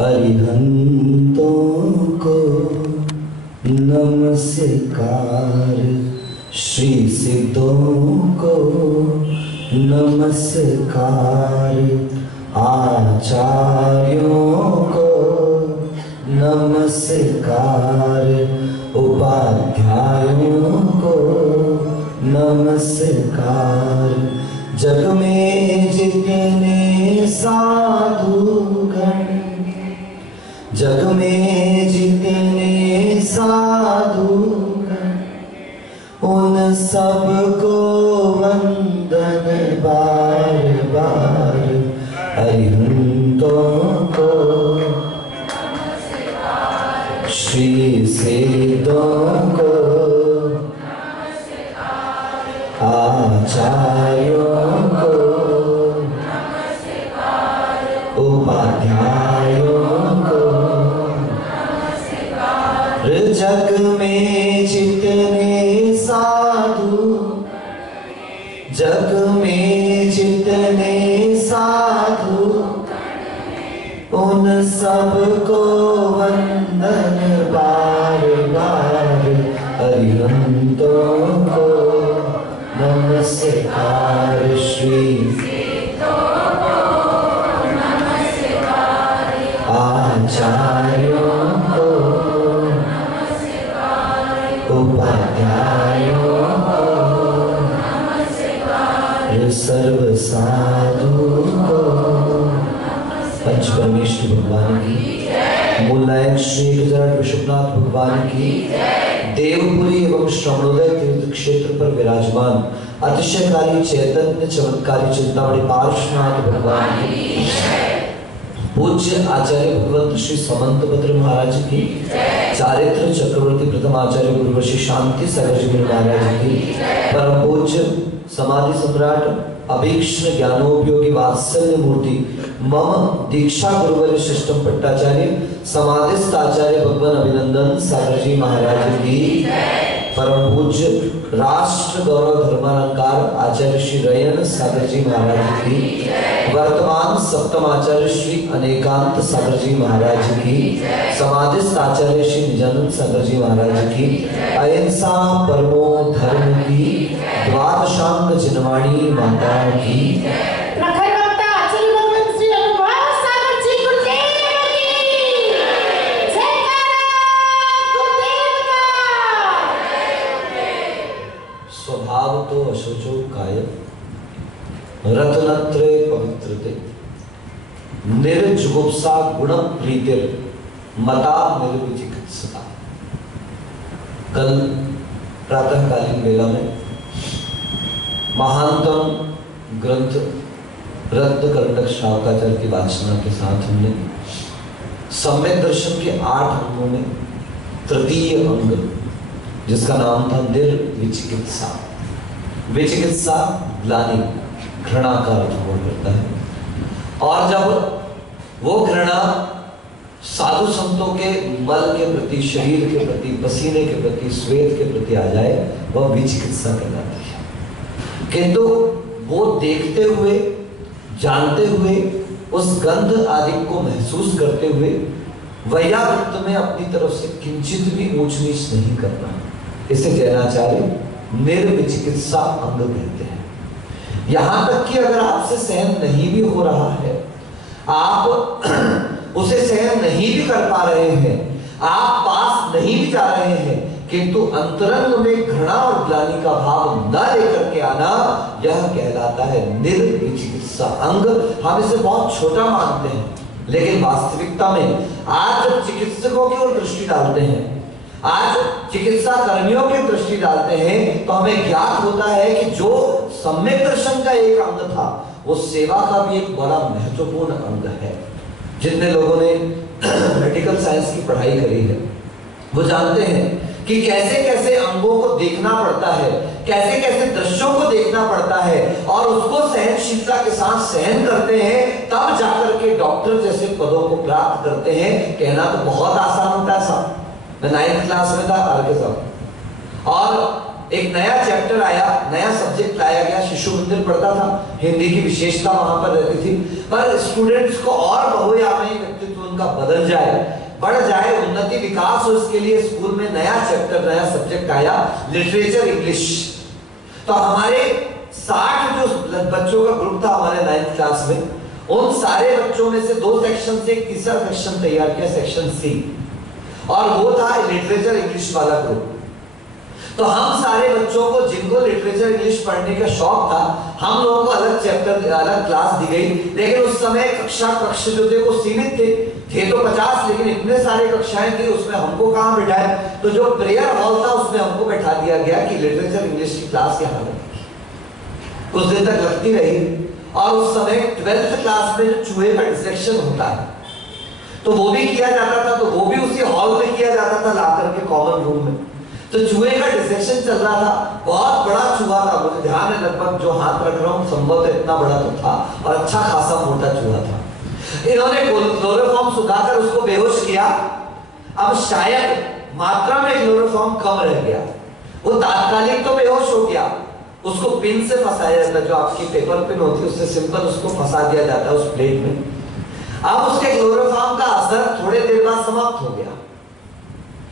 अरिहंतों को नमस्कार, श्री सिद्धों को नमस्कार, आचार्यों को नमस्कार, उपाध्यायों को नमस्कार। जग में जितने साधुगण, जग में जितने साधुगण, उन सबको वंदन बार बार। अरिहंतों को श्री सिद्धों को आचार्यों को उपाध्यायों को। जग में जितने साधु, जग में जितने साधु, उन सबको वंदन बार बार। अरिहंतों को नमस्कार, श्री आचार्यों को उपाध्यायों को सर्व साधु को। पंच परमेश्वर भगवान की, मूल नायक श्री गुजरात विश्वनाथ भगवान की, देवपुरी एवं श्रवणोदय तीर्थ क्षेत्र पर विराजमान अतिशयकारी चैतन्य चमत्कारी चिंतामणि पार्श्वनाथ भगवान की, पूज्य आचार्य भगवंत श्री समंतभद्र महाराज की, चारित्र चक्रवर्ती प्रथम आचार्य गुरुवर्षि शांति सागर जी महाराज की, परम पूज्य समाधि सम्राट अभीक्ष्ण ज्ञानोपयोगी वात्सल्य मूर्ति मम दीक्षा गुरुवर शिष्टम पट्टाचार्य समाधिस्थ आचार्य भगवान अभिनंदन सागर जी महाराज की, परम पूज्य राष्ट्र गौरव धर्मालंकार आचार्य श्री रयन सागर जी महाराज की, वर्तमान सप्तम आचार्य श्री अनेकांत सागर जी महाराज की, समाधिस्थ आचार्य श्री निजानंद सागर जी महाराज की, अहिंसा परमो धर्म की द्वादशांग जिनवाणी माता की, स्वभाव तो अशोचो काय, रत्नत्रय पवित्रते, निर्जुगुप्सा गुण प्रीतिर, मता निर्विचिकित्सता। कल प्रातःकालीन वेला में महानतम ग्रंथ रत्नकर्णक श्रावकाचार्य की वाचना के साथ हमने सम्यक दर्शन के 8 अंगों में तृतीय अंग जिसका नाम था निर्विचिकित्सा। विचिकित्सा ग्लानि, घृणा का अर्थ करता है, और जब वो घृणा साधु संतों के मल के प्रति, शरीर के प्रति, पसीने के प्रति, श्वेत के प्रति आ जाए, वह विचिकित्सा कहलाती है। किंतु वो देखते हुए, जानते हुए, उस गंध आदि को महसूस करते हुए वैयावृत्त में अपनी तरफ से किंचित भी ऊंच नीच नहीं करना, इसे जैनाचार्य निर्विचिकित्सा अंग कहते हैं। यहां तक कि अगर आपसे सहन नहीं भी हो रहा है, आप उसे सहन नहीं भी कर पा रहे हैं, आप पास नहीं भी जा रहे हैं, किंतु अंतरंग में घृणा और ग्लानि का भाव न लेकर के आना, यह कहलाता है निर्विचिकित्सा अंग। हम इसे बहुत छोटा मानते हैं, लेकिन वास्तविकता में आज जब चिकित्सकों की ओर दृष्टि डालते हैं, आज चिकित्सा कर्मियों की दृष्टि डालते हैं, तो हमें ज्ञात होता है कि जो सम्यक दर्शन का एक अंग था, वो सेवा का भी एक बड़ा महत्वपूर्ण अंग है। जितने लोगों ने मेडिकल साइंस की पढ़ाई करी है वो जानते हैं कि कैसे कैसे अंगों को देखना पड़ता है, कैसे कैसे दृश्यों को देखना पड़ता है, और उसको सहनशीलता के साथ सहन करते हैं, तब जाकर के डॉक्टर जैसे पदों को प्राप्त करते हैं। कहना तो बहुत आसान होता है साहब, मैं 9th क्लास में था आर के साहब, और एक नया चैप्टर आया, नया सब्जेक्ट लाया गया। शिशु मंदिर पढ़ता था, हिंदी की विशेषता वहां पर रहती थी, पर स्टूडेंट्स को और बहुआयामी व्यक्तित्व उनका बदल जाए, बढ़ जाए, उन्नति विकास हो, इसके लिए स्कूल में नया चैप्टर, नया सब्जेक्ट आया, लिटरेचर इंग्लिश। तो हमारे 60 जो बच्चों का ग्रुप था हमारे 9th क्लास में, उन सारे बच्चों में से 2 सेक्शन से एक तीसरा सेक्शन तैयार किया, सेक्शन सी, और वो था लिटरेचर इंग्लिश वाला ग्रुप। तो हम सारे बच्चों को जिनको लिटरेचर इंग्लिश पढ़ने का शौक था, हम लोगों को अलग चैप्टर, अलग क्लास दी गई। लेकिन उस समय कक्ष जो थे वो सीमित थे तो 50, लेकिन इतने सारे कक्षाएं थी, उसमें हमको कहां बिठाए? तो जो प्रेयर हॉल था उसमें हमको बैठा दिया गया कि लिटरेचर इंग्लिश की क्लास यहाँ लगेगी। कुछ दिन तक लगती रही, और उस समय 12th क्लास में जो चूहे का डिसेक्शन होता है तो वो भी किया जाता था, तो वो भी उसी हॉल में किया जाता था, लाकर के कॉमन रूम में। तो चूहे का डिसेक्शन चल रहा था, बहुत बड़ा चूहा था, मुझे ध्यान है, लगभग जो हाथ रख रहा हूँ संभवतः इतना बड़ा तो था, और अच्छा खासा मोटा चूहा था। इन्होंने क्लोरोफॉर्म सुखाकर उसको बेहोश किया। अब शायद मात्रा में क्लोरोफॉर्म कम रह गया, वो तात्कालिक तो बेहोश हो गया, उसको पिन से फंसाया जाता, जो आपकी पेपर पिन होती है उससे सिंपल उसको फंसा दिया जाता है उस प्लेट में। अब उसके क्लोरोफॉर्म का असर थोड़े देर बाद समाप्त हो गया,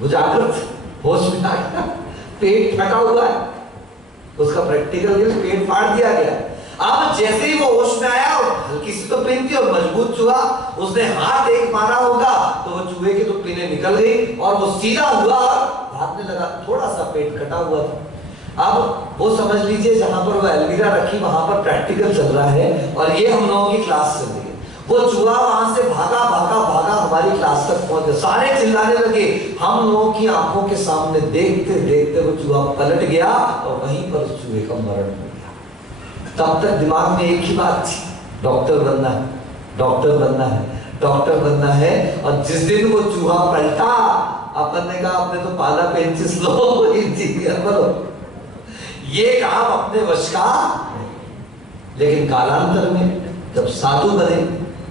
वो जागृत होश में आ गया, पेट फटा हुआ है, उसका प्रैक्टिकल पेट फाड़ दिया गया। अब जैसे ही वो होश में आया, और हल्की सी तो पिन थी और मजबूत चूहा, उसने हाथ एक मारा होगा तो वो चूहे की तो पिनें निकल गई और वो सीधा हुआ और भागने लगा। थोड़ा सा पेट कटा हुआ था। अब वो समझ लीजिए जहां पर वो अलमीरा रखी वहां पर प्रैक्टिकल चल रहा है, और ये हम लोगों की क्लास चल रही है। वो चूहा वहां से भागा भागा भागा हमारी क्लास तक पहुंच गया, सारे चिल्लाने लगे। हम लोगों की आंखों के सामने देखते देखते वो चूहा पलट गया और वहीं पर उस चूहे का मरण हो गया। तब तक दिमाग में एक ही बात थी, डॉक्टर बनना है, डॉक्टर बनना है, डॉक्टर बनना है। और जिस दिन वो चूहा पलटा, अपन ने कहा आपने तो पाला पेंचिस लो, इंजीनियर बनो, ये काम अपने वश का। लेकिन कालांतर में जब साधु बने,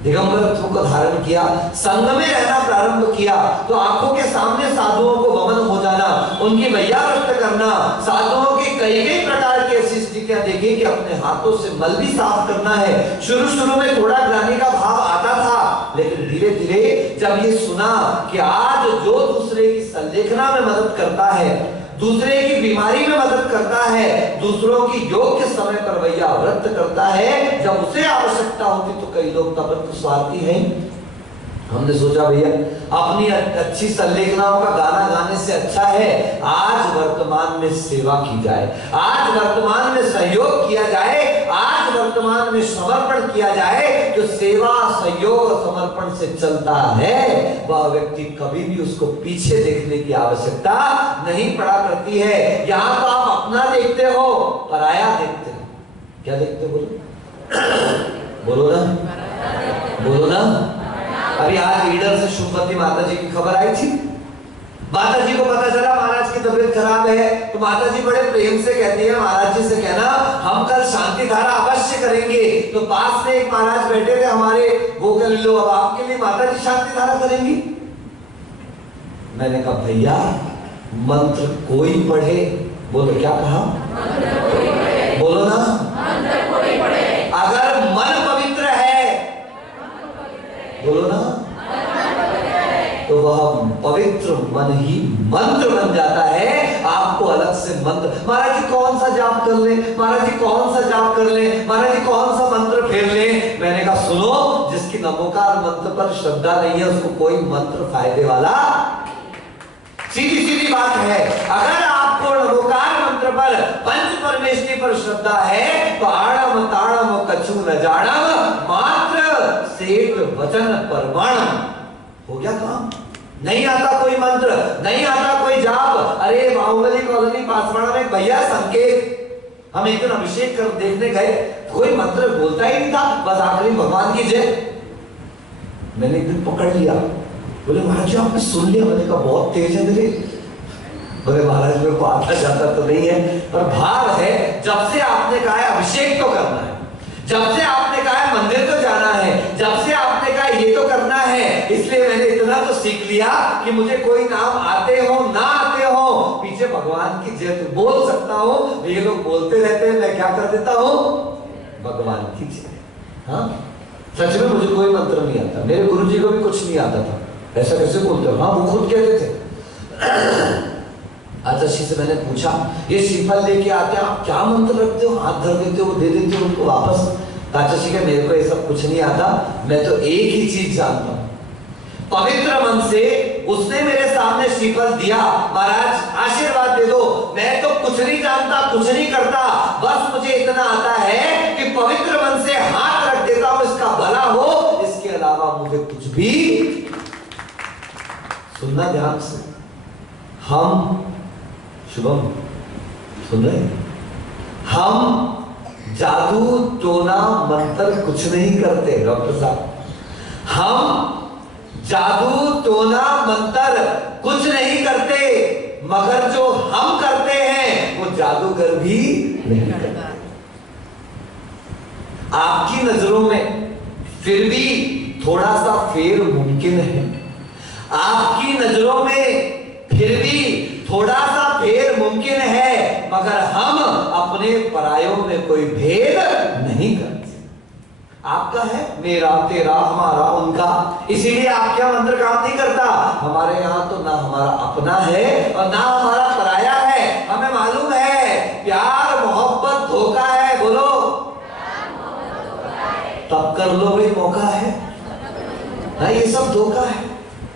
दिगंबरत्व को धारण किया, संग में रहना प्रारंभ किया, तो आंखों के सामने साधुओं को वमन हो जाना, उनकी वैयावृत्त करना, साधुओं की कई कई प्रकार की ऐसी स्थितियां देखी कि अपने हाथों से मल भी साफ करना है। शुरू में थोड़ा ग्लानि का भाव आता था, लेकिन धीरे धीरे जब ये सुना कि आज जो दूसरे की संलेखना में मदद करता है, दूसरे की बीमारी में मदद करता है, दूसरों की योग्य समय पर वैया व्रत करता है, जब उसे आवश्यकता होती तो कई लोग तब तो स्वार्थी हैं। हमने सोचा भैया अपनी अच्छी संलेखनाओं का गाना गाने से अच्छा है आज वर्तमान में सेवा की जाए, आज वर्तमान में सहयोग किया जाए, आज वर्तमान में समर्पण किया जाए। जो सेवा सहयोग और समर्पण से चलता है वह व्यक्ति कभी भी उसको पीछे देखने की आवश्यकता नहीं पड़ा करती है। यहाँ तो आप अपना देखते हो, पराया देखते हो। क्या देखते हो? बोलो ना, बोलो ना। अभी आज लीडर से शुभमती माता जी की खबर आई थी। माता जी को पता चला महाराज की तबीयत खराब है, तो माता जी बड़े प्रेम से कहती है महाराज जी से कहना हम कल शांति धारा अवश्य करेंगे। तो पास में एक महाराज बैठे थे हमारे, वो कह लो अब आपके लिए माता जी शांति धारा करेंगी। मैंने कहा भैया मंत्र कोई पढ़े। बोलो क्या कहा? बोलो ना। अगर मन पवित्र है, बोलो ना, तो वह पवित्र मन ही मंत्र बन जाता है। आपको अलग से मंत्र, महाराज जी कौन सा जाप कर ले, महाराज जी कौन सा जाप कर ले, महाराज जी कौन सा मंत्र फेर ले। मैंने कहा सुनो, जिसकी नमोकार मंत्र पर श्रद्धा नहीं है उसको कोई मंत्र फायदे वाला। सीधी सीधी बात है। अगर आपको नमोकार मंत्र पर, पंच परमेश्वरी पर श्रद्धा है तो आड़म ताड़म कछु न जाड़म मात्र सेठ वचन परमाणम। हो गया काम। नहीं आता कोई मंत्र, नहीं आता कोई जाप। अरे बाहुबली कॉलोनी पासवाड़ा में भैया संकेत, हम एक दिन अभिषेक कर देखने गए, कोई मंत्र बोलता ही नहीं था, बस आखिरी भगवान की जय। मैंने एक दिन पकड़ लिया, बोले महाराज जी आपने सुन लिया? मैंने कहा बहुत तेज है मेरे। बोले महाराज मेरे को आता जाता तो नहीं है, पर भाव है। जब से आपने कहा है अभिषेक तो करना है, जब से आपने कहा है मंदिर तो जाना है, जब से आपने कहा ये तो करना है, इसलिए मैंने इतना तो सीख लिया कि मुझे कोई नाम आते हो ना आते हो, पीछे भगवान की जय तो बोल सकता हूँ। ये लोग बोलते रहते हैं, मैं क्या कर देता हूँ, भगवान की जय। हाँ, सच में मुझे कोई मंत्र नहीं आता, मेरे गुरुजी को भी कुछ नहीं आता था। ऐसा कैसे बोलते हो? हाँ, वो खुद कहते थे। आदर्शी से मैंने पूछा, ये श्रीफल लेके आते हैं, आप क्या मंत्र रखते हो? हाथ धर देते हो, दे देते हो उनको वापस? आदर्शी का मेरे को ये सब कुछ नहीं आता, मैं तो एक ही चीज जानता हूँ, पवित्र मन से उसने मेरे सामने श्रीफल दिया, महाराज आशीर्वाद दे दो, मैं तो कुछ नहीं जानता, कुछ नहीं करता, बस मुझे इतना आता है कि पवित्र मन से हाथ रख देता हूं, इसका भला हो, इसके अलावा मुझे कुछ भी। सुनना ध्यान से, हम शुभम सुन रहे हैं, हम जादू टोना मंत्र कुछ नहीं करते डॉक्टर साहब, हम जादू टोना मंत्र कुछ नहीं करते, मगर जो हम करते हैं वो जादूगर भी नहीं करता। आपकी नजरों में फिर भी थोड़ा सा फेर मुमकिन है, आपकी नजरों में फिर भी थोड़ा सा फेर मुमकिन है, मगर हम अपने परायों में कोई भेद नहीं करते। आपका है, मेरा, तेरा, हमारा, उनका, इसीलिए आपके यहाँ मंत्र काम नहीं करता। हमारे यहाँ तो ना हमारा अपना है और ना हमारा पराया है। हमें मालूम है प्यार मोहब्बत धोखा है, बोलो तब कर लो भाई, मौका है ना, ये सब धोखा है।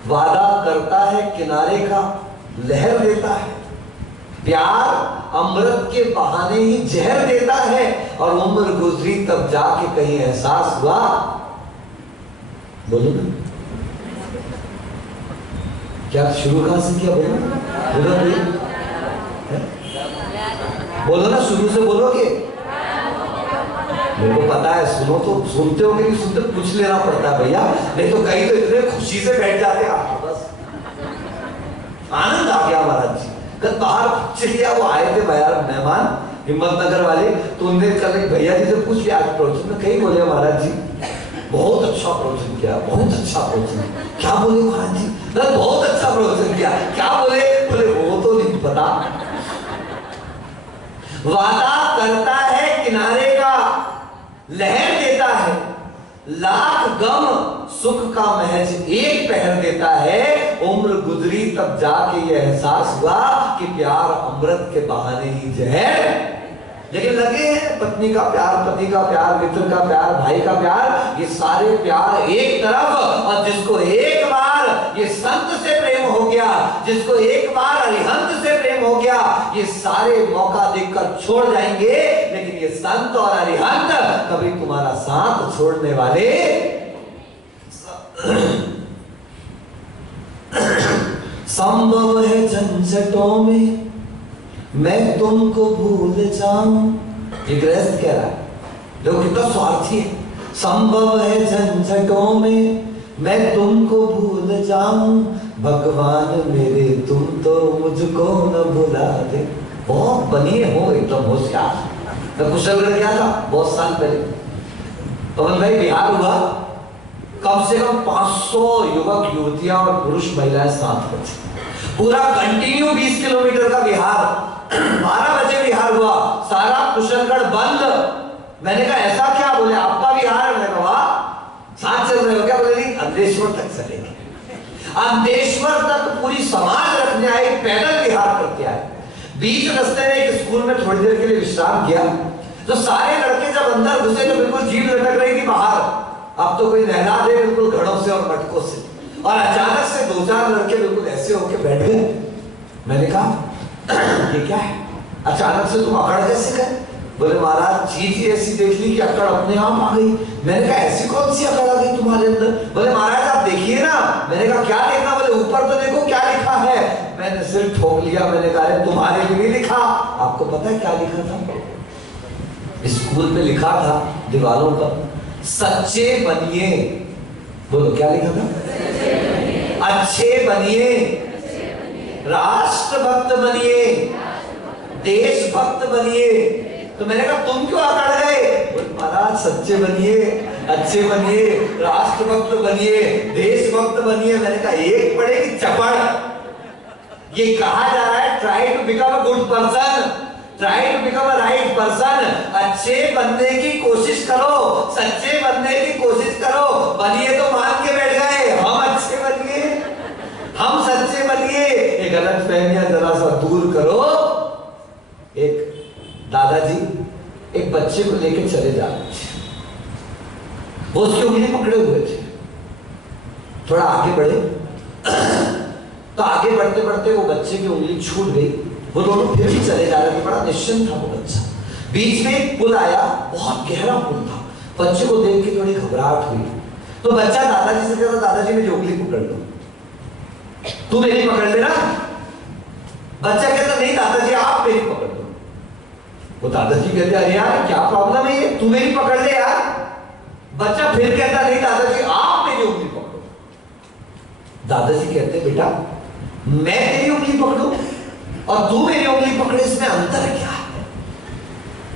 वादा करता है किनारे का, लहर देता है। प्यार अमृत के बहाने ही जहर देता है, और उम्र गुजरी तब जाके कहीं एहसास हुआ। बोलो ना, क्या शुरू कहां से किया? बोलो बोलो ना, शुरू से बोलोगे? मेरे को पता है, सुनो तो सुनते हो कि नहीं सुनते, पूछ लेना पड़ता है भैया, नहीं तो कहीं तो इतने खुशी से बैठ जाते आप, बस आनंद आ गया महाराज जी। कल बाहर चिड़िया वो आए थे यार मेहमान हिम्मतनगर वाले, तो उनने कल भैया जी से पूछ लिया आज प्रवचन में, कहीं बोले महाराज जी बहुत अच्छा प्रवचन किया, बहुत अच्छा प्रवचन। क्या बोले महाराज जी? बहुत अच्छा प्रवचन किया। क्या बोले? बोले वो तो नहीं पता। वादा करता है किनारे का, लहर देता है, लाख गम सुख का महज एक पहर देता है। उम्र गुजरी तब जाके ये एहसास हुआ कि प्यार अमृत के बहाने ही जहर। लेकिन लगे हैं पत्नी का प्यार, पति का प्यार, मित्र का प्यार, भाई का प्यार, ये सारे प्यार एक तरफ, और जिसको एक बार ये संत से प्रेम हो गया, जिसको एक बार अरिहंत से प्रेम हो गया, ये सारे मौका देखकर छोड़ जाएंगे, लेकिन ये संत और अरिहंत कभी तुम्हारा साथ छोड़ने वाले। संभव है झंझटों में मैं तुमको भूल जाऊं, ये गृहस्थ कह रहा है, देखो कितना स्वार्थी है। संभव है झंझटों में मैं तुमको भूल जाऊं, भगवान मेरे तुम तो मुझको न भुला दे। बहुत बनिए हो, एकदम होशियार। तो कुशलगढ़ गया था बहुत साल पहले, पवन भाई बिहार हुआ, कम से कम 500 युवक युवतियां और पुरुष महिलाएं साथ बचे, पूरा कंटिन्यू 20 किलोमीटर का बिहार। 12 बजे बिहार हुआ, सारा कुशलगढ़ बंद। मैंने कहा ऐसा क्या? बोले आपका बिहार है। मैंने कहा साथ चल रहे हो क्या? बोले नहीं, अंधेश्वर तक चलेंगे। अंधेश्वर तक पूरी समाज रखने आए, पैदल बिहार करके आए। बीच रास्ते में एक स्कूल में थोड़ी देर के लिए विश्राम किया, तो सारे लड़के जब अंदर घुसे तो बिल्कुल जीभ लटक रही थी बाहर, अब तो कोई नहला दे बिल्कुल घड़ों से और मटकों से, और अचानक से 2-4 लड़के बिल्कुल ऐसे होके बैठ गए। मैंने कहा ये क्या है? अचानक से तुम अकड़ कैसे गए? बोले महाराज चीज ही ऐसी देख ली कि अकड़ अपने आप आ गई। मैंने कहा ऐसी कौन सी अकड़ आ गई तुम्हारे अंदर? बोले महाराज आप देखिए ना। मैंने कहा क्या देखना? बोले ऊपर तो देखो क्या लिखा है। मैंने सिर ठोक लिया, मैंने कहा तुम्हारे लिए नहीं लिखा। आपको पता है क्या लिखा था? स्कूल में लिखा था दीवारों पर, सच्चे बनिए। बोलो क्या लिखा था? अच्छे बनिए, राष्ट्रभक्त बनिए, देशभक्त बनिए। तो मैंने कहा तुम क्यों अकड़ गए? महाराज सच्चे बनिए, अच्छे बनिए, राष्ट्रभक्त बनिए, देशभक्त बनिए। मैंने कहा एक पड़ेगी चपड़। ये कहा जा रहा है try to become a good person, try to become a right person. अच्छे बनने की कोशिश करो, सच्चे बनने की कोशिश करो। बनिए तो मान के बैठ गए, हम अच्छे बनिए, हम सच्चे बनिए। ये गलत फहमियां जरा सा दूर करो। एक दादाजी एक बच्चे को लेकर चले जा रहे थे, वो उसकी उंगली पकड़े हुए थे। थोड़ा आगे बढ़े तो आगे बढ़ते बढ़ते वो बच्चे की उंगली छूट गई। वो दोनों फिर भी चले जा रहे थे, बड़ा निश्चिंत था वो बच्चा। बीच में एक पुल आया, बहुत गहरा पुल था। बच्चे को देख के थोड़ी घबराहट हुई, तो बच्चा दादाजी से कहता, दादाजी मेरी उंगली पकड़ लो, तू मेरी पकड़ लेना। बच्चा कहता, नहीं दादाजी आप मेरी पकड़ लो। वो दादाजी कहते, अरे यार क्या प्रॉब्लम है ये, तू मेरी पकड़ ले यार। बच्चा फिर कहता, नहीं दादाजी आप मेरी उंगली पकड़ो। दादाजी कहते, बेटा मैं तेरी उंगली पकड़ूं और तू मेरी उंगली पकड़े, इसमें अंतर क्या है?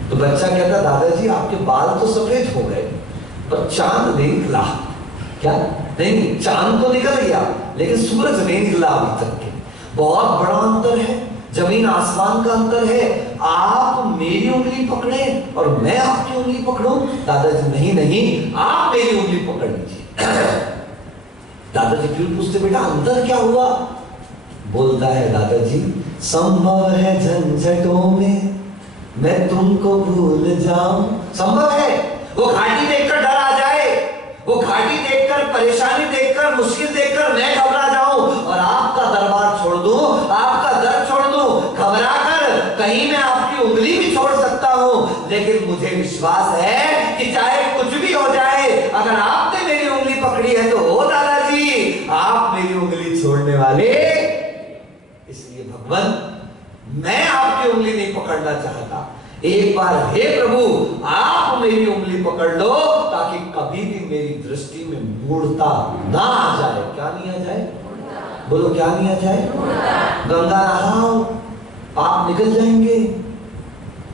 तो बच्चा कहता, दादाजी आपके बाल तो सफेद हो गए पर चांद नहीं निकला। क्या? नहीं, चांद तो निकल गया लेकिन सूरज नहीं निकला अभी तक के। बहुत बड़ा अंतर है, जमीन आसमान का अंतर है। आप मेरी उंगली पकड़े और मैं आपकी उंगली पकड़ूं। दादाजी नहीं नहीं, आप मेरी उंगली पकड़ लीजिए। दादाजी फिर पूछते, बेटा अंतर क्या हुआ? बोलता है, दादाजी संभव है झंझटों में मैं तुमको भूल जाऊं। संभव है, वो घाटी देखकर डर आ जाए, वो घाटी देखकर, परेशानी देखकर, मुश्किल देखकर मैं घबरा जाऊं और आपका दरबार छोड़ दूं, आपका दर छोड़ दूं। घबरा कर कहीं मैं आपकी उंगली भी छोड़ सकता हूं, लेकिन मुझे विश्वास है कि चाहे कुछ भी हो जाए, अगर आपने मेरी उंगली पकड़ी है तो ओ दादाजी आप मेरी उंगली छोड़ने वाले। इसलिए भगवान मैं आपकी उंगली नहीं पकड़ना चाहता। एक बार हे प्रभु आप मेरी उंगली पकड़ लो ताकि कभी भी मेरी दृष्टि में मूढ़ता ना आ जाए। क्या नहीं आ जाए? बोलो क्या नहीं आ जाए? गंगा नहाओ पाप निकल जाएंगे,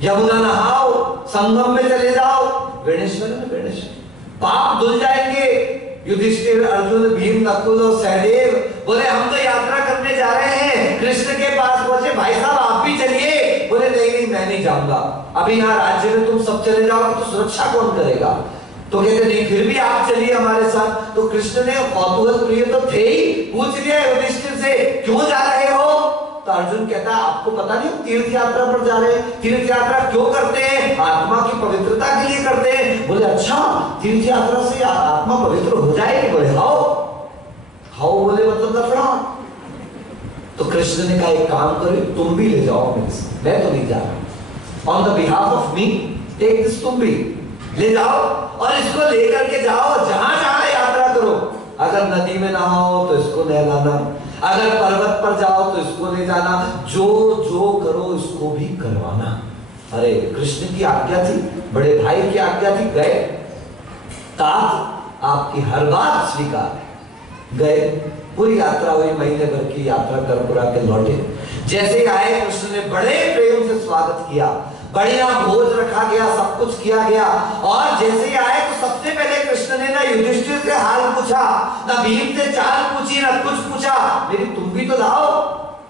यमुना नहाओ संगम में चले जाओ, वेणेश्वर में वेणेश्वर पाप धुल जाएंगे। युधिष्ठिर, अर्जुन, भीम, नकुल और सहदेव बोले हम तो यात्रा करने जा रहे हैं, कृष्ण के पास पहुंचे, भाई साहब आप भी चलिए। बोले नहीं नहीं मैं नहीं जाऊंगा, अभी यहाँ राज्य में तुम सब चले जाओगे तो सुरक्षा कौन करेगा? तो कहते नहीं फिर भी आप चलिए हमारे साथ। तो कृष्ण ने कौतूहल प्रिय तो थे ही, पूछ लिया युधिष्ठिर से क्यों जा रहे हो? तो अर्जुन कहता आपको पता नहीं तीर्थ यात्रा पर जा रहे हैं, तीर्थ यात्रा क्यों करते हैं? आत्मा की पवित्रता के लिए करते हैं। बोले अच्छा तीर्थ यात्रा से आत्मा पवित्र हो जाएगी? बोले हाओ हाओ, बोले मतलब लफड़ा। तो कृष्ण ने कहा एक काम करो तुम भी ले जाओ मेरे साथ, मैं तो नहीं जा रहा। On the behalf of me take this, तुम भी ले जाओ और इसको लेकर के जाओ जहां जहां यात्रा करो। अगर नदी में नहाओ तो इसको नहलाना, अगर पर्वत पर जाओ तो इसको ले जाना, जो जो करो इसको भी करवाना। अरे कृष्ण की आज्ञा थी, बड़े भाई की आज्ञा थी, गए। तात आपकी हर बात स्वीकार है। गए, पूरी यात्रा हुई, महीने भर की यात्रा कर पुरा के लौटे। जैसे ही आए कृष्ण ने बड़े प्रेम से स्वागत किया, बढ़िया भोज रखा गया, सब कुछ किया गया। और जैसे ही आए तो सबसे पहले कृष्ण ने ना युधिष्ठिर से हाल पूछा, ना भीम से चाल पूछी, ना कुछ पूछा। मेरी तुम भी तो लाओ,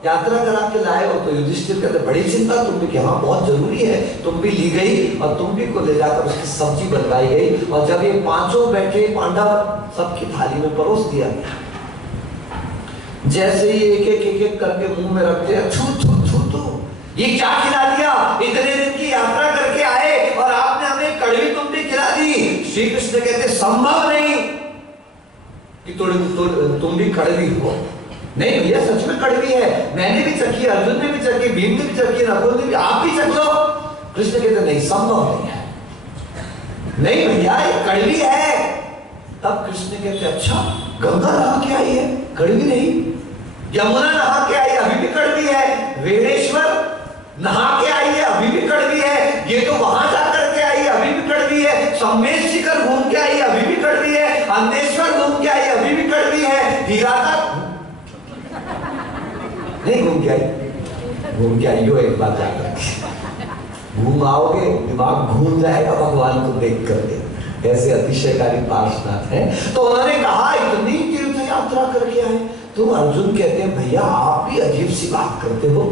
यात्रा करा के लाए हो। तो युधिष्ठिर कहते बड़ी चिंता तुम भी, हाँ बहुत जरूरी है। तुम भी ली गई और तुम भी को ले जाकर उसकी सब्जी बनवाई गई। और जब ये पांचों बैठे पांडव, सबकी थाली में परोस दिया गया। जैसे ही एक एक करके मुंह में रखते हैं, छू छू छू छू, ये क्या खिला दिया? इतने दिन की यात्रा करके आए और आपने हमें कड़वी तुम भी खिला दी। श्री कृष्ण कहते संभव नहीं कि तुम भी कड़वी हो। नहीं भैया सच में कड़वी है, मैंने भी चखी, अर्जुन ने भी चखी, भीम ने भी चखी, नकुल ने भी, आप भी चख लो। कृष्ण कहते नहीं संभव नहीं है, नहीं भैया ये कड़वी है। तब कृष्ण कहते अच्छा गंगा नहा के आई है, कड़वी नहीं। यमुना नहा के आई, अभी भी कड़वी है। वेणेश्वर नहा के आई है, अभी भी कड़वी है। ये तो वहां जाकर के आई, अभी भी कड़वी है। सम्मेश शिखर घूम के आई, अभी भी कड़वी है। अंधेश्वर घूम के आई, अभी भी कड़वी है। हीरा का नहीं घूम के आई, घूम के आई हो एक बार जाकर, घूम आओगे दिमाग घूम जाएगा भगवान को देख करके। ऐसे अतिशयकारी पार्श्वनाथ है। तो उन्होंने कहा इतनी तीर्थ यात्रा करके आए। तो अर्जुन कहते हैं भैया आप भी अजीब सी बात करते हो,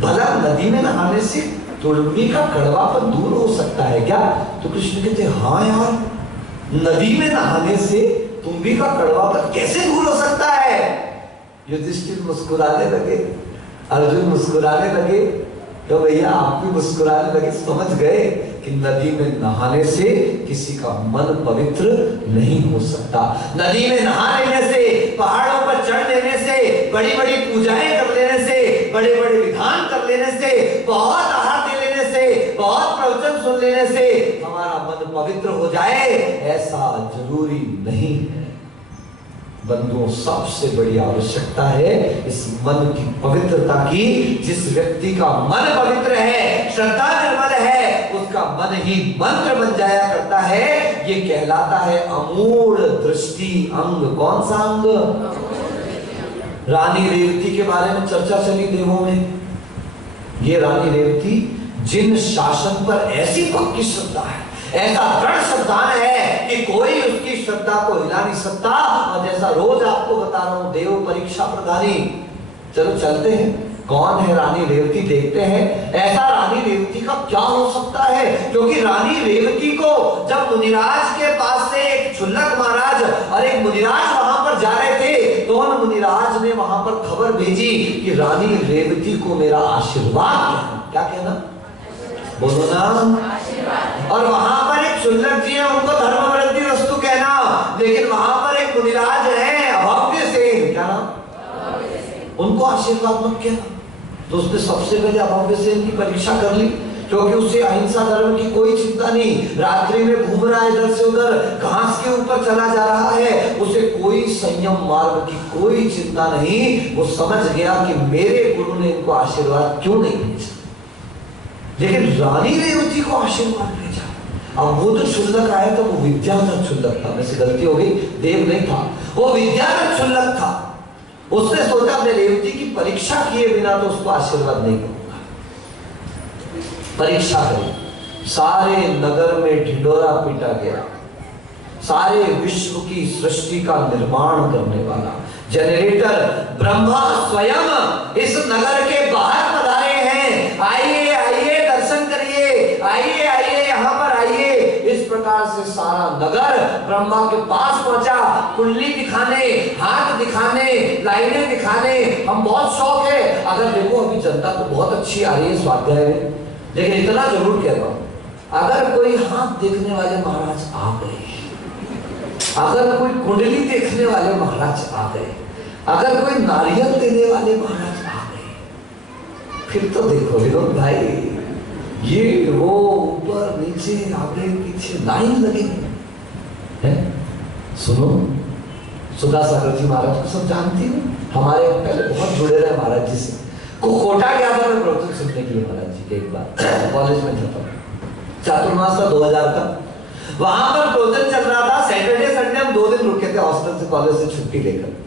भला नदी में नहाने से तुलसी का कड़वापन दूर हो सकता है क्या? तो कृष्ण कहते हैं हाँ यार, नदी में नहाने से तुम्बी का कड़वापन कैसे दूर हो सकता है? युधिष्ठिर मुस्कुराने लगे, अर्जुन मुस्कुराने लगे, तो भैया आप भी मुस्कुराने लगे। समझ गए कि नदी में नहाने से किसी का मन पवित्र नहीं हो सकता। नदी में नहा लेने से, पहाड़ों पर चढ़ लेने से, बड़ी बड़ी पूजाएं कर लेने से, बड़े बड़े विधान कर लेने से, बहुत आहार दे लेने से, बहुत प्रवचन सुन लेने से हमारा मन पवित्र हो जाए, ऐसा जरूरी नहीं है। बंधुओं, सबसे बड़ी आवश्यकता है इस मन की पवित्रता की। जिस व्यक्ति का मन पवित्र है, श्रद्धा निर्मल है, उसका मन ही मंत्र बन जाया करता है। ये कहलाता है अमूढ़ दृष्टि अंग। कौन सा अंग? रानी रेवती के बारे में चर्चा चली देवों में। ये रानी रेवती जिन शासन पर ऐसी पक्की श्रद्धा है, ऐसा दृढ़ श्रद्धान है कि कोई उसकी श्रद्धा को हिला नहीं सकता। और जैसा रोज आपको बता रहा हूं, देव परीक्षा प्रधानी। चलो चलते हैं, कौन है रानी रेवती देखते हैं। ऐसा रानी रेवती का क्या हो सकता है? क्योंकि रानी रेवती को जब मुनिराज के पास से एक क्षुल्लक महाराज और एक मुनिराज वहां पर जा रहे थे, तो उन मुनिराज ने वहां पर खबर भेजी कि रानी रेवती को मेरा आशीर्वाद। क्या कहना? बोलो ना। और वहां पर एक क्षुल्लक जी है, उनको धर्मवृद्धि वस्तु कहना, लेकिन वहां पर एक मुनिराज है अभव्य सेन, क्या नाम? उनको आशीर्वाद मत कहना। तो उसने सबसे पहले अभव्य सेन की परीक्षा कर ली, क्योंकि उसे अहिंसा धर्म की कोई चिंता नहीं। रात्रि में घूम रहा है इधर से उधर, घास के ऊपर चला जा रहा है, उसे कोई संयम मार्ग की कोई चिंता नहीं। वो समझ गया कि मेरे गुरु ने इनको आशीर्वाद क्यों नहीं भेजा, लेकिन रानी रेवती को आशीर्वाद भेजा। अब वो जो क्षुल्लक आया था वो विद्याधर क्षुल्लक था, वैसे गलती हो गई, देव नहीं था, वो विद्याधर क्षुल्लक था। उसने सोचा मैं रेवती की परीक्षा किए बिना तो उसको आशीर्वाद नहीं दूंगा। परीक्षा करी, सारे नगर में ढिंडोरा पीटा गया। सारे विश्व की सृष्टि का निर्माण करने वाला जनरेटर ब्रह्मा स्वयं इस नगर के बाहर पधारे हैं। आइए आइए दर्शन करिए, आइए आइए यहाँ पर आइए। इस प्रकार से सारा नगर ब्रह्मा के पास पहुंचा, कुंडली दिखाने, हाथ दिखाने, लाइनें दिखाने। हम बहुत शौक है, अगर देखो अभी जनता तो बहुत अच्छी आ रही है स्वाध्याय में, लेकिन इतना जरूर कहता हूं, अगर कोई हाथ देखने वाले महाराज आ गए, अगर कोई कुंडली देखने वाले महाराज आ गए, अगर कोई नारियल देने वाले महाराज आ गए, फिर तो देखो विनोद भाई, ये वो ऊपर नीचे आगे पीछे लाइन लगेगी है। सुनो, सुधा सागर जी महाराज को सब जानती हो, हमारे पहले बहुत जुड़े रहे महाराज जी से। कोटा गया था मैं प्रवचन सुनने के लिए महाराज जी के, एक बार कॉलेज में था, चातुर्मास था 2000 का। वहां पर प्रवचन चल रहा था, सैटरडे संडे हम 2 दिन रुके थे हॉस्टल से, कॉलेज से छुट्टी लेकर।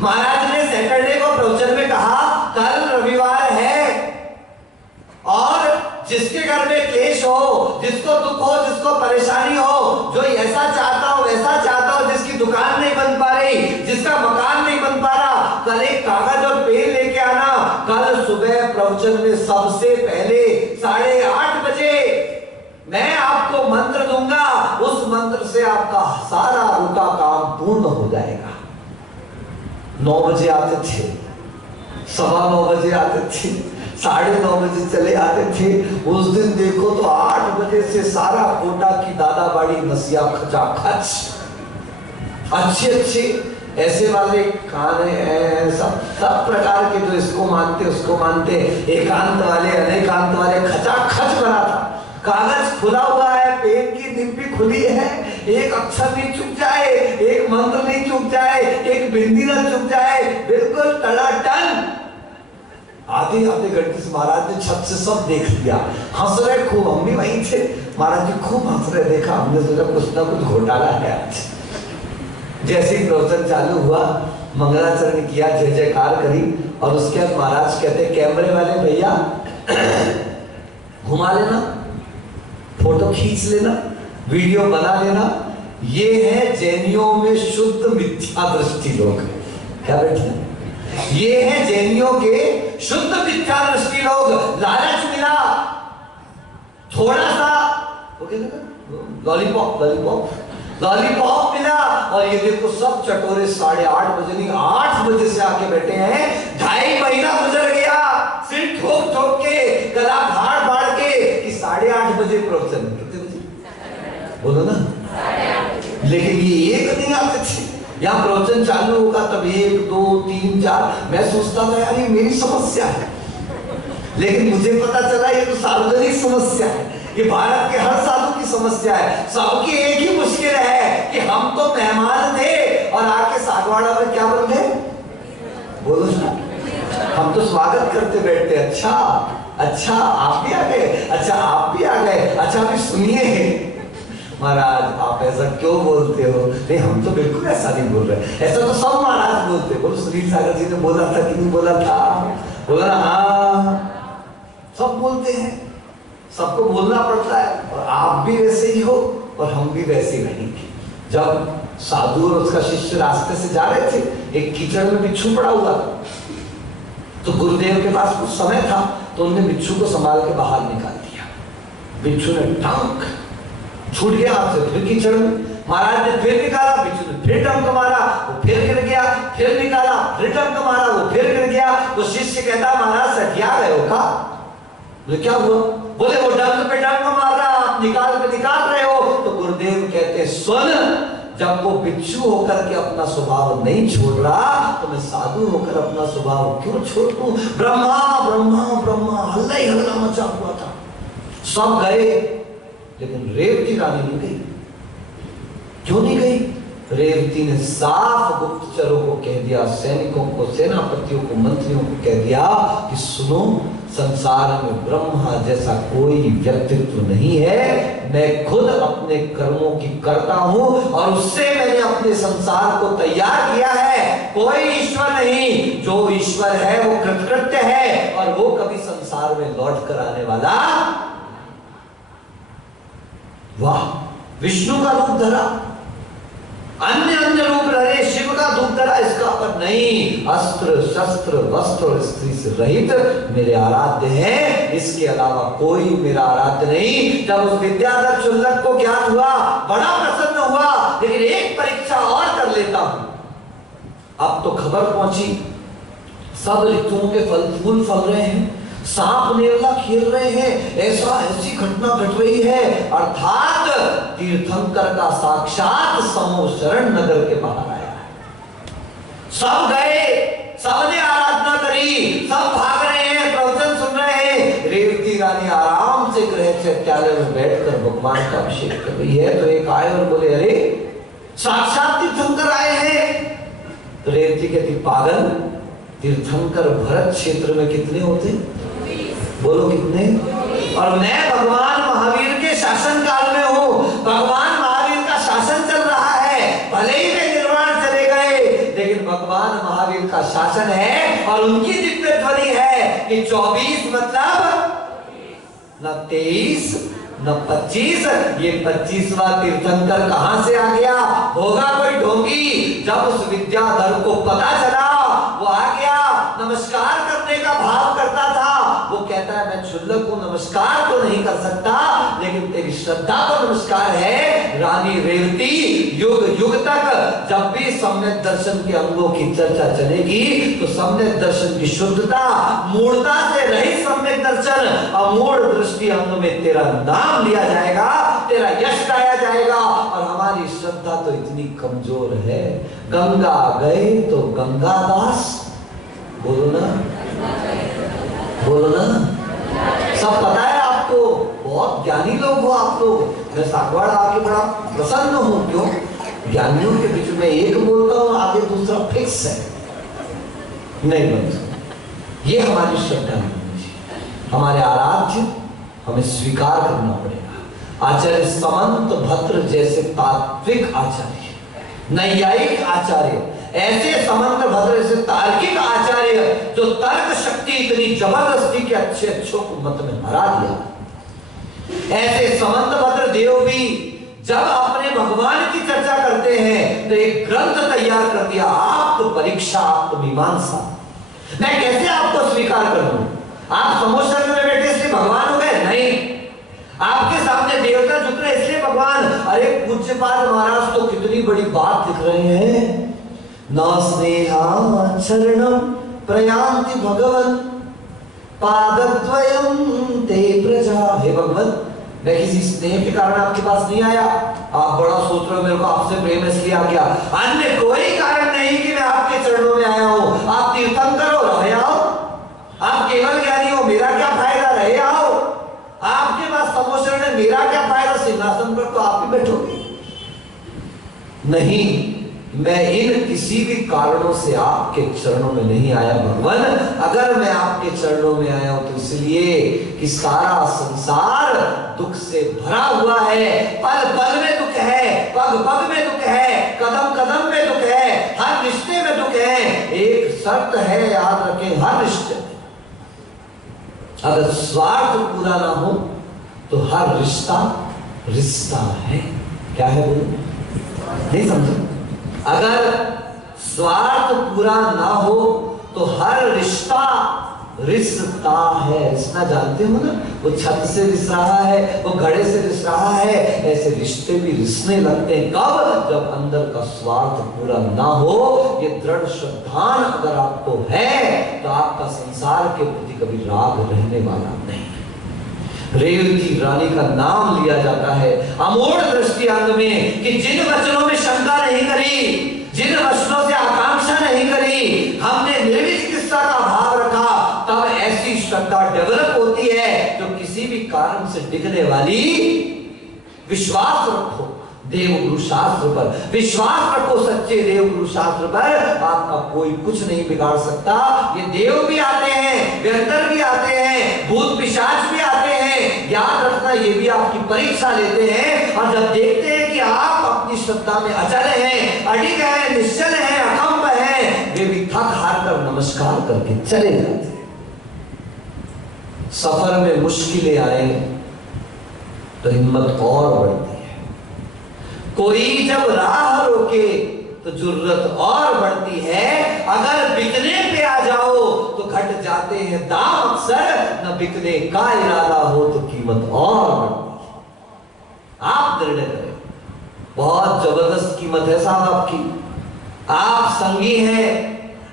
महाराज ने सैटरडे को प्रवचन में कहा कल रविवार है और जिसके घर में क्लेश हो, जिसको दुख हो, जिसको परेशानी हो, जो ऐसा चाहता हो वैसा चाहता हो, जिसकी दुकान नहीं बन पा रही, जिसका मकान नहीं बन पा रहा, कल एक कागज और पेन लेके आना। कल सुबह प्रवचन में सबसे पहले 8:30 बजे मैं आपको मंत्र दूंगा, उस मंत्र से आपका सारा रुका काम पूर्ण हो जाएगा। 9 बजे आते थे, 9:15 बजे आते थे, 9:30 बजे चले आते थे। उस दिन देखो तो 8 बजे से सारा कोटा की दादाबाड़ी नसिया खचाखच, अच्छे ऐसे वाले खाने सब प्रकार के, जो इसको मानते उसको मानते, एकांत वाले अनेकांत वाले, खचाखच बना था। कागज खुला हुआ है, पेन की निब्बी खुली है, एक अक्षर नहीं चूक जाए, एक मंत्र नहीं चूक जाए, एक बिंदी न चूक जाए, बिल्कुल टनाटन। आधे घंटे से महाराज ने छत से सब देख लिया, हंस रहे खूब, हम भी वहीं थे, महाराज जी खूब हंस रहे, देखा हमने सोचा कुछ ना कुछ घोटाला है आज। जैसे ही प्रवचन चालू हुआ, मंगलाचरण किया, जय जयकार करी, और उसके बाद महाराज कहते कैमरे वाले भैया घुमा लेना, फोटो खींच लेना, वीडियो बना लेना, ये है जैनियों में शुद्ध मिथ्या दृष्टि लोग। क्या बेटा? ये है जैनियों के शुद्ध मिथ्या दृष्टि लोग। लालच मिला थोड़ा सा, लॉलीपॉप लॉलीपॉप लॉलीपॉप मिला, और ये देखो सब चटोरे 8:30 बजे नहीं 8 बजे से आके बैठे हैं। 2.5 महीना गुजर गया सिर ठोक ठोक के, गला फाड़ फाड़ के कि 8:30 बजे प्रवचन। कितने बजे बोलो ना? लेकिन ये एक नहीं आते थे। यहाँ प्रवचन चालू होगा तब 1 2 3 4। मैं सोचता था यार ये मेरी समस्या है, लेकिन मुझे पता चला ये तो सार्वजनिक समस्या है, ये भारत के हर साधु की समस्या है। सबकी एक ही मुश्किल है कि हम तो मेहमान थे और आके सागवाड़ा में क्या बन गए? बोलो ना, हम तो स्वागत करते बैठते, अच्छा अच्छा आप भी आ गए, अच्छा आप भी आ गए, अच्छा अभी सुनिए महाराज आप ऐसा क्यों बोलते हो? नहीं हम तो बिल्कुल ऐसा नहीं बोल रहे, ऐसा तो सब महाराज बोलते। बोलो सुनील सागर जी ने बोला था कि नहीं बोला था? बोला ना? हाँ सब बोलते हैं, सबको बोलना पड़ता है, और आप भी वैसे ही हो और हम भी वैसे ही रहेंगे। जब साधु और उसका शिष्य रास्ते से जा रहे थे, एक कीचड़ में बिच्छू पड़ा हुआ था, तो गुरुदेव के पास कुछ समय था, तो उन्होंने बिच्छू को संभाल के बाहर निकाल दिया। बिच्छू ने टंक छूट गया हाथ से, फिर कीचड़ में महाराज ने फिर निकाला, बिच्छू ने फिर डंक मारा, वो फिर गिर गया, फिर निकाला, फिर डंक मारा, वो फिर गिर गया। वो शिष्य कहता महाराज सठिया गए हो का? बोले क्या हुआ? बोले वो डंक पे डंक मार रहा, आप निकाल पे निकाल रहे हो। तो गुरुदेव कहते सुन, जब वो बिच्छू होकर के अपना स्वभाव नहीं छोड़ रहा, तो मैं साधु होकर अपना स्वभाव क्यों छोड़ दूं? ब्रह्मा ब्रह्मा ब्रह्मा हल्ला ही हल्ला मचा हुआ था। सब गए, लेकिन रेवती रानी नहीं गई। क्यों नहीं गई? रेवती ने साफ गुप्तचरों को कह दिया, सैनिकों को, सेनापतियों को, मंत्रियों को कह दिया कि सुनो, संसार में ब्रह्मा जैसा कोई व्यक्तित्व नहीं है। मैं खुद अपने कर्मों की करता हूं और उससे मैंने अपने संसार को तैयार किया है। कोई ईश्वर नहीं, जो ईश्वर है वो कृतकृत्य है और वो कभी संसार में लौट कर आने वाला। वाह, विष्णु का रूप धरा, अन्य अन्य रूप धरे, शिव का रूप धरा, इसका पर नहीं, अस्त्र शस्त्र वस्त्र और स्त्री से रहित मेरे आराध्य है, इसके अलावा कोई मेरा आराध्य नहीं। जब उस विद्याधर चुल्लक को ज्ञात हुआ, बड़ा प्रसन्न हुआ, लेकिन एक परीक्षा और कर लेता हूं। अब तो खबर पहुंची, सब ऋतुओं के फल फूल फल रहे हैं, सांप नेवला खेल रहे हैं, ऐसी घटना घट रही है, अर्थात तीर्थंकर का साक्षात समूह शरण नगर के बाहर आया है। सब गए, सबने आराधना करी, सब भाग रहे हैं, प्रवचन सुन रहे हैं। रेवती रानी आराम से गृह चैत्यालय में बैठकर भगवान का अभिषेक कर रही है। तो एक आए और बोले अरे साक्षात तीर्थंकर आए हैं। तो रेवती कहती पागल, तीर्थंकर भरत क्षेत्र में कितने होते? बोलो कितने? और मैं भगवान महावीर के शासन काल में हूं। भगवान महावीर का शासन चल रहा है, भले ही वे निर्वाण चले गए, लेकिन भगवान महावीर का शासन है और उनकी दिव्य ध्वनि है कि 24 मतलब न 23 न 25, ये 25वां तीर्थंकर कहां से आ गया? होगा कोई ढोंगी। जब उस विद्याधर को पता चला, वो आ गया, नमस्कार करने का भाव करता था। वो कहता है मैं क्षुल्लक को नमस्कार तो नहीं कर सकता, लेकिन तेरी श्रद्धा तो नमस्कार है। रानी रेवती, युग युग तक जब भी सम्यक दर्शन के अंगों की चर्चा चलेगी, तो सम्यक दर्शन की शुद्धता, मूढ़ता से रहित सम्यक दर्शन, अमूढ़ दृष्टि अंग में तेरा नाम लिया जाएगा, तेरा यश गाया जाएगा। और हमारी श्रद्धा तो इतनी कमजोर है, गंगा गए तो गंगादास, बोलो ना, बोलो ना। सब पता है आपको, बहुत ज्ञानी लोग हो आप लोग। मैं सागवाड़ा आके बड़ा प्रसन्न हूं। क्यों? ज्ञानियों के बीच में एक बोलता हूं, आगे दूसरा फिक्स है, नहीं बनता। ये हमारी श्रद्धा नहीं होनी चाहिए। हमारे आराध्य हमें स्वीकार करना पड़ेगा। आचार्य समंत भद्र जैसे तात्विक आचार्य, नैयायिक आचार्य, ऐसे समंत भद्र जैसे तार्किक आचार्य, जो तर्क शक्ति इतनी जबरदस्ती के अच्छे अच्छों को मत में हरा दिया, ऐसे समंत भद्र देव भी जब अपने भगवान की चर्चा करते हैं तो एक ग्रंथ तैयार कर दिया, आत्म परीक्षा आत्म मीमांसा। मैं कैसे आपको स्वीकार कर लूं? आप समोसर में बैठे इसलिए भगवान हो गए? नहीं। आपके सामने देवता झुक रहे इसलिए भगवान? अरे पूज्यपाद महाराज तो कितनी बड़ी बात लिख रहे हैं, न स्नेहा शरणम प्रयान्ति भगवन् पादद्वयं ते प्रजा। हे भगवान, मैं किसी स्नेह के कारण आपके पास नहीं आया, आप बड़ा सोच रहे हो मेरे को आपसे प्रेम इसलिए आ गया, अन्य कोई कारण नहीं कि मैं आपके चरणों में आया हूं। आप तीर्थंकर हो, रहे आओ। आप केवल ज्ञानी हो, मेरा क्या फायदा, रहे आओ। आपके पास समोसर में मेरा क्या फायदा, सिंहासन पर तो आप ही बैठोगे। नहीं, मैं इन किसी भी कारणों से आपके चरणों में नहीं आया भगवान। अगर मैं आपके चरणों में आया हूं तो इसलिए कि सारा संसार दुख से भरा हुआ है, पल पल में दुख है, पग पग में दुख है, कदम कदम में दुख है, हर रिश्ते में दुख है। एक शर्त है, याद रखें, हर रिश्ते में अगर स्वार्थ पूरा ना हो तो हर रिश्ता रिश्ता है। क्या है बोलो? नहीं समझो? अगर स्वार्थ पूरा ना हो तो हर रिश्ता रिश्ता है। रिश्ता जानते हो ना, वो छत से रिस रहा है, वो घड़े से रिस रहा है, ऐसे रिश्ते भी रिसने लगते हैं। कब? जब अंदर का स्वार्थ पूरा ना हो। ये दृढ़ श्रद्धान अगर आपको है तो आपका संसार के प्रति कभी राग रहने वाला नहीं। रेवती रानी का नाम लिया जाता है अमोढ़ दृष्टि अंग में कि जिन वचनों में शंका नहीं करी, जिन वचनों से आकांक्षा नहीं करी, हमने निर्विचिकित्सा का भाव रखा, तब ऐसी श्रद्धा डेवलप होती है जो किसी भी कारण से टिकने वाली। विश्वास रखो देव गुरु शास्त्र पर, विश्वास रखो सच्चे देव गुरु शास्त्र पर, आपका कोई कुछ नहीं बिगाड़ सकता। ये देव भी आते हैं, व्यंतर भी आते हैं, भूत पिशाच भी आते हैं, याद रखना ये भी आपकी परीक्षा लेते हैं। और जब देखते हैं कि आप अपनी श्रद्धा में अचल हैं, अडिग हैं, निश्चल हैं, अकंप हैं, वे भी थक हार कर नमस्कार करके चले जाते हैं। सफर में मुश्किलें आए तो हिम्मत और बढ़ती है। कोई जब राह रोके तो जुर्रत और बढ़ती है। अगर बिकने पे आ जाओ तो घट जाते हैं दाम अक्सर, न बिकने का इरादा हो तो कीमत और बढ़ती है। आप निर्णय करें, बहुत जबरदस्त कीमत है साहब आपकी। आप संगी हैं,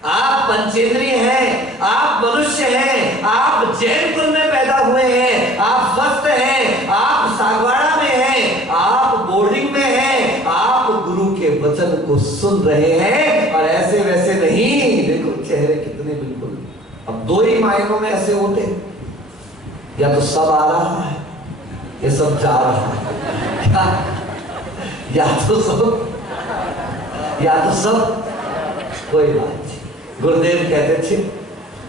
आप पंचेंद्रिय हैं, आप मनुष्य हैं, आप जैन कुल में पैदा हुए हैं, आप स्वस्थ हैं, आप सागवाड़ा में हैं, आप बोर्डिंग में हैं, आप गुरु के वचन को सुन रहे हैं और ऐसे वैसे नहीं। देखो चेहरे कितने बिल्कुल, अब दो ही मायनों में ऐसे होते, या तो सब आ रहा है या सब जा रहा है, या तो सब कोई बात नहीं। गुरुदेव कहते थे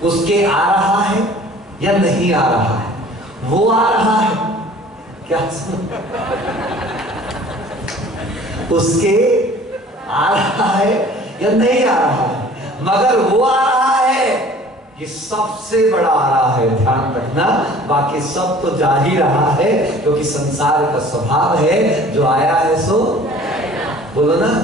उसके आ रहा है या नहीं आ रहा है, वो आ रहा है क्या उसके आ रहा है या नहीं आ रहा है, मगर वो आ रहा है ये सबसे बड़ा आ रहा है। ध्यान रखना, बाकी सब तो जा ही रहा है, क्योंकि संसार का स्वभाव है जो आया है सो बोलो ना,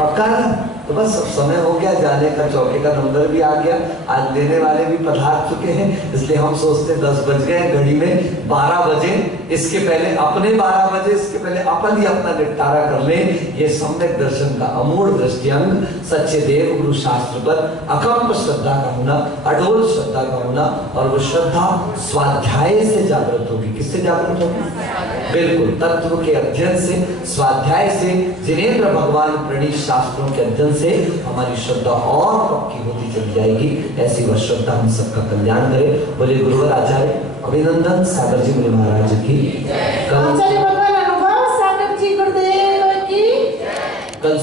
पक्का ना। तो बस अब समय हो गया जाने का, चौके का नंबर भी आ गया, आज लेने वाले भी पधार चुके हैं, इसलिए हम सोचते 10 बज गए, घड़ी में 12 बजे, इसके पहले अपने 12 बजे, इसके पहले अपन ही अपना निपटारा कर लें। ये सम्यक दर्शन का अमूढ़ दृष्टिअंग सच्चे देव गुरु शास्त्र पर अकंप श्रद्धा का होना, अडोल श्रद्धा का होना, और वो श्रद्धा स्वाध्याय से जागृत होगी। किससे जागृत होगी? बिल्कुल तत्व के अध्ययन से, स्वाध्याय से, जिनेंद्र भगवान प्रणीत शास्त्रों के अध्ययन से हमारी श्रद्धा और पक्की होती चली जाएगी। ऐसी वह श्रद्धा हम सबका कल्याण करे। बोले गुरुवर आचार्य अभिनंदन सागर जी मुनि महाराज की। कल